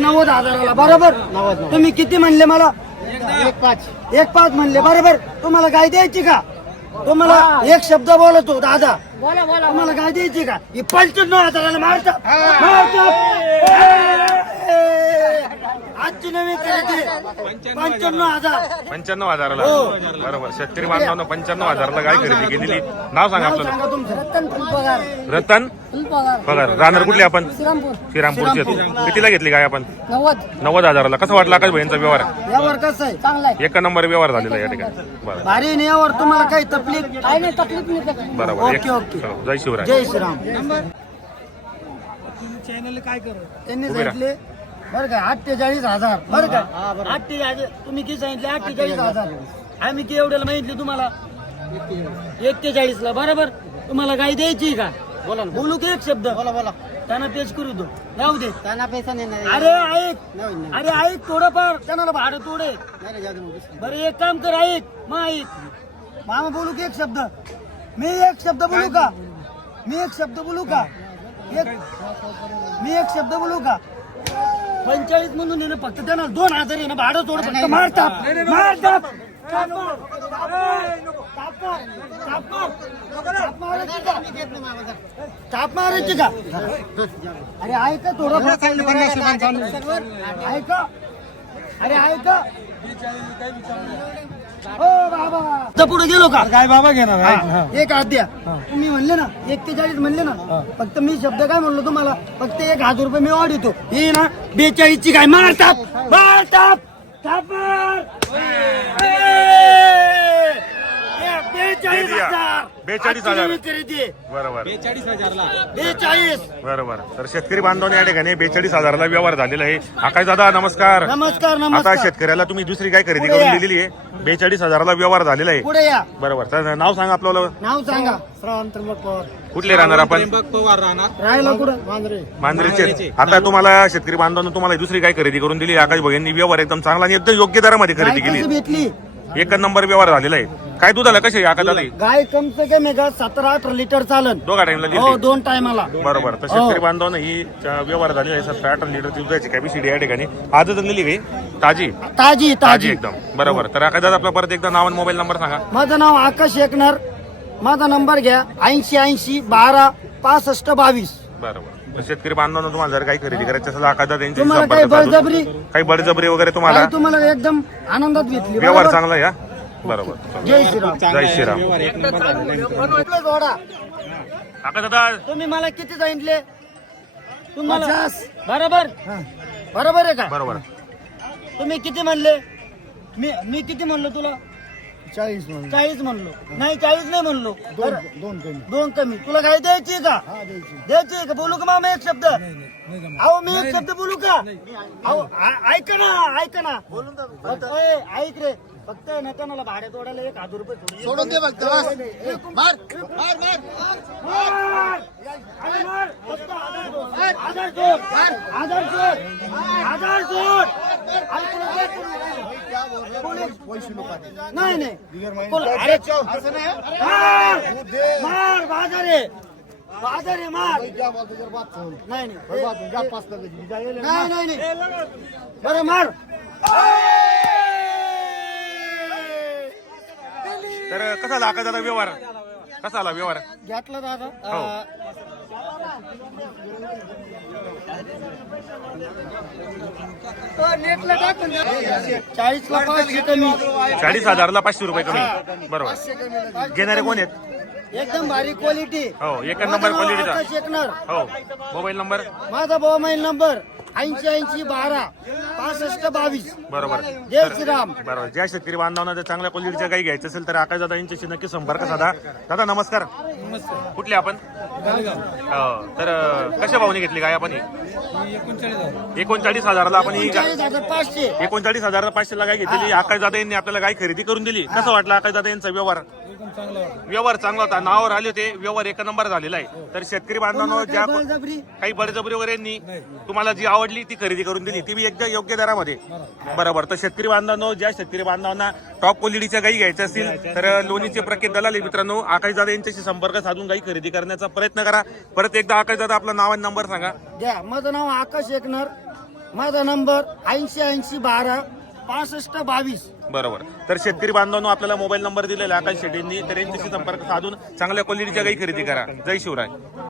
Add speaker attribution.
Speaker 1: 90,000ला बरोबर. तुम्ही किती म्हणले मला? 1.5 म्हणले बरोबर. तुम्हाला गाय द्यायची का? तुम्हाला एक शब्द बोलतो दादा, तुम्हाला गाय द्यायची का? ही 95,000ला मारतात. आजची नवीन खरेदी 95,000.
Speaker 2: 95,000ला बरोबर. शेतकरी बांधवांना 95,000ला गाय खरेदी केलेली. नाव सांगा आपलं.
Speaker 1: सांगा तुमचं. रतन फुलपगार.
Speaker 2: रतन पगार. राहणार कुठले आपण?
Speaker 1: श्रीरामपूर.
Speaker 2: श्रीरामपूरचे. कितीला घेतली गाय आपण?
Speaker 1: 90,000.
Speaker 2: कसं वाटलं आकाश भाईंचा व्यवहार?
Speaker 1: यावर कसं आहे? चांगला आहे.
Speaker 2: एक नंबर व्यवहार झालेला या ठिकाणी. बरं
Speaker 1: भारी नाही यावर तुम्हाला काही तकलीफ? काही नाही तकलीफ नाही.
Speaker 2: बरोबर.
Speaker 1: Okay okay.
Speaker 2: चलो, जय शिवराय.
Speaker 1: जय श्रीराम. चॅनल काय करत त्यांनी सांगितले बरं का 48,000 बरं का. 48,000 तुम्ही किती सांगितले? 48,000. आम्ही किती एवढ्याला माहितले तुम्हाला? 41ला बरोबर. तुम्हाला गाय द्यायची का? बोला ना. बोलू की एक शब्द? बोला. त्यांना पेच करू दो. जाऊ दे. त्यांना पैसा नाही. अरे ऐक थोडंफार. त्यांना भाडं थोडे. बरं एक काम कर, ऐक मग ऐक. मामा बोलू की एक शब्द? मी एक शब्द बोलू का? मी एक शब्द बोलू का? 45 म्हणून येणं फक्त त्यांना 2,000 येणं भाडं थोडं फक्त मारतात. ताप मारायची का? अरे ऐका थोडं ऐका. अरे ऐका. हो बाबा पुढे गेलो का?
Speaker 3: काय बाबा घेणार?
Speaker 1: एक हात द्या. तुम्ही म्हणले ना 41 म्हणले ना. फक्त मी शब्द काय म्हणलो तुम्हाला? फक्त 1,000 रुपये मी वाढवतो. ही ना 42ची काय मारतात.
Speaker 2: 42,000 बरोबर.
Speaker 1: 42.
Speaker 2: बरोबर. तर शेतकरी बांधवांनी या ठिकाणी 42,000ला व्यवहार झालेला आहे. आकाश दादा नमस्कार.
Speaker 1: नमस्कार.
Speaker 2: आता शेतकऱ्याला तुम्ही दुसरी काय खरेदी करून दिलेली आहे. 42,000ला व्यवहार झालेला आहे.
Speaker 1: पुढे या.
Speaker 2: बरोबर. तर नाव सांगा आपलं.
Speaker 1: नाव सांगा. श्रावण त्र्यंबक पवार.
Speaker 2: कुठले राहणार आपण?
Speaker 1: राहायला कुठं?
Speaker 2: मांजरेचे. आता तुम्हाला शेतकरी बांधवांना तुम्हाला दुसरी काय खरेदी करून दिली. आकाश भाईंनी व्यवहार एकदम चांगला आणि एकदम योग्य दरामध्ये खरेदी
Speaker 1: गाय कशी
Speaker 2: केली.
Speaker 1: भेटली?
Speaker 2: एक नंबर व्यवहार झालेला आहे. काय दुधाला कसे आकाश दादा?
Speaker 1: गाय कम से कम 17-18 लिटर चालन.
Speaker 2: दोघा टाइमला
Speaker 1: हो
Speaker 2: दिली.
Speaker 1: 2 टायमाला.
Speaker 2: बरोबर. तर शेतकरी बांधवांना ही व्यवहार झालेला आहे. 17-18 लिटर दुधाची कॅपॅसिटी या ठिकाणी आजच आणलेली काही ताजी
Speaker 1: ताजी
Speaker 2: एकदम. बरोबर. तर आकाश दादा आपला परत एकदा नाव आणि मोबाईल नंबर सांगा.
Speaker 1: माझं नाव आकाश एकनर. माझा नंबर घ्या 80 12 65 22.
Speaker 2: बरोबर. तर शेतकरी बांधवांना तुम्हाला जर काही खरेदी करायची असेल आकाश दादा यांची
Speaker 1: तुम्हाला काही
Speaker 2: संपर्क साधून
Speaker 1: बळजबरी
Speaker 2: काही बळजबरी वगैरे तुम्हाला
Speaker 1: गाय तुम्हाला एकदम आनंदात घेतली.
Speaker 2: व्यवहार
Speaker 1: बरोबर?
Speaker 2: चांगला या. बरोबर.
Speaker 1: जय श्रीराम.
Speaker 2: जय श्रीराम.
Speaker 1: जोडा.
Speaker 2: आकाश दादा
Speaker 1: तुम्ही मला किती सांगितले? तुम्हाला बरोबर आहे का?
Speaker 2: बरोबर.
Speaker 1: तुम्ही किती म्हणले? मी किती म्हणलो तुला? 40 म्हणलो. नाही 40 नाही म्हणलो. 2 कमी. तुला काय द्यायची का? द्यायची का? बोलू का मामा एक शब्द? अहो मी एक शब्द बोलू का? अहो ऐका ना बोलून ऐक रे. फक्त नेत्याला भाडे तोडायला 1,000 रुपये सोडून दे. फक्त मार. नाही मार बाजार आहे मार. नाही बरं मार.
Speaker 2: तर कसा आला आकाश दादा व्यवहार? कसा आला व्यवहार?
Speaker 1: घेतला दादा. नेटला टाकून 40ला 500 कमी.
Speaker 2: 40,000ला 500 रुपये कमी. बरोबर. घेणारे कोण आहेत?
Speaker 1: एकदम भारी क्वालिटी.
Speaker 2: हो एक नंबर क्वालिटीचा.
Speaker 1: आकाश एकनर.
Speaker 2: हो. Mobile number?
Speaker 1: माझा मोबाईल नंबर 80 12 65 22.
Speaker 2: बरोबर.
Speaker 1: जय श्रीराम.
Speaker 2: बरोबर. ज्या शेतकरी बांधवांना जर चांगल्या क्वालिटीच्या गाई घ्यायचं असेल तर आकाश दादा यांच्याशी नक्की संपर्क साधा. दादा नमस्कार. कुठले आपण? हो. तर कशा भावने घेतली गाय आपण? 39,000ला आपण ही
Speaker 1: 39,500.
Speaker 2: 39,500ला गाय घेतलेली. आकाश दादा यांनी आपल्याला गाय खरेदी करून दिली. कसं वाटलं आकाश दादा यांचा व्यवहार? व्यवहार चांगला होता. नावावर आले होते. व्यवहार एक नंबर झालेला आहे. तर शेतकरी बांधवांना ज्या काही बळजबरी वगैरे यांनी तुम्हाला जी आवडली ती खरेदी करून दिली ती बी एकदम योग्य दरामध्ये. बरोबर. तर शेतकरी बांधवांनो ज्या शेतकरी बांधवांना टॉप क्वालिटीच्या गाई घ्यायच्या असतील तर लोणीचे प्रख्यात दलाल मित्रांनो आकाश दादा यांच्याशी संपर्क साधून गाई खरेदी करण्याचा प्रयत्न करा. परत एकदा आकाश दादा आपलं नाव आणि नंबर सांगा.
Speaker 1: द्या. माझं नाव आकाश एकनर. माझा नंबर 808012 6522.
Speaker 2: बरोबर. तर शेतकरी बांधवांनो आपल्याला मोबाईल नंबर दिलेला आहे आकाश शेट्टींनी, तर यांच्याशी संपर्क साधून चांगल्या क्वालिटीच्या गाई खरेदी करा. जय शिवराय.